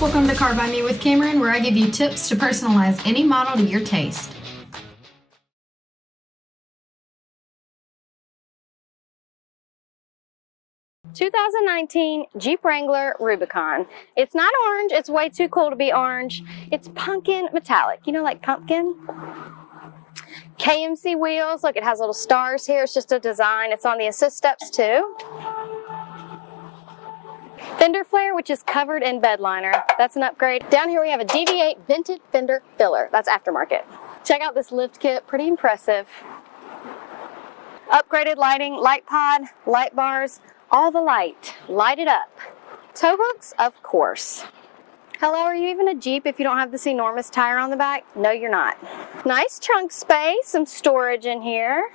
Welcome to CarBuyMe with Camryn, where I give you tips to personalize any model to your taste. (2019) Jeep Wrangler Rubicon. It's not orange, it's way too cool to be orange. It's pumpkin metallic, you know, like pumpkin. KMC wheels, look, it has little stars here. It's just a design. It's on the assist steps too. Fender flare, which is covered in bed liner. That's an upgrade. Down here we have a DV8 vented fender filler. That's aftermarket. Check out this lift kit, pretty impressive. Upgraded lighting, light pod, light bars, all the light. Light it up. Tow hooks, of course. Hello, are you even a Jeep if you don't have this enormous tire on the back? No, you're not. Nice trunk space, some storage in here.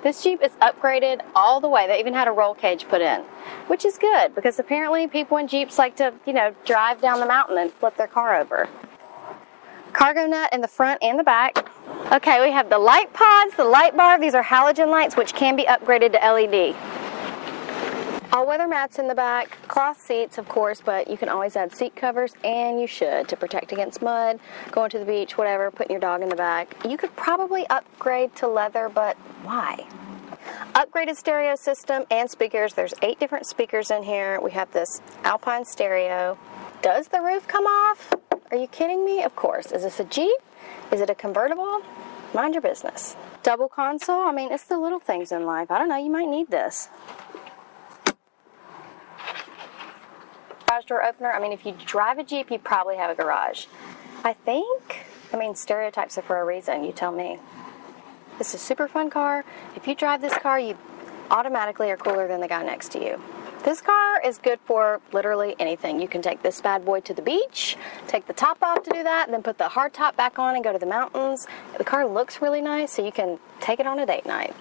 This Jeep is upgraded all the way. They even had a roll cage put in, which is good because apparently people in Jeeps like to, drive down the mountain and flip their car over. Cargo nut in the front and the back. Okay, we have the light pods, the light bar. These are halogen lights, which can be upgraded to LED. All-weather mats in the back, cloth seats, of course, but you can always add seat covers, and you should, to protect against mud, going to the beach, whatever, putting your dog in the back. You could probably upgrade to leather, but why? Upgraded stereo system and speakers. There's 8 different speakers in here. We have this Alpine stereo. Does the roof come off? Are you kidding me? Of course. Is this a Jeep? Is it a convertible? Mind your business. Double console. I mean, it's the little things in life. I don't know. You might need this. Garage door opener. I mean, if you drive a Jeep, you probably have a garage. I think. I mean, stereotypes are for a reason. You tell me. This is a super fun car. If you drive this car, you automatically are cooler than the guy next to you. This car is good for literally anything. You can take this bad boy to the beach, take the top off to do that, and then put the hard top back on and go to the mountains. The car looks really nice, so you can take it on a date night.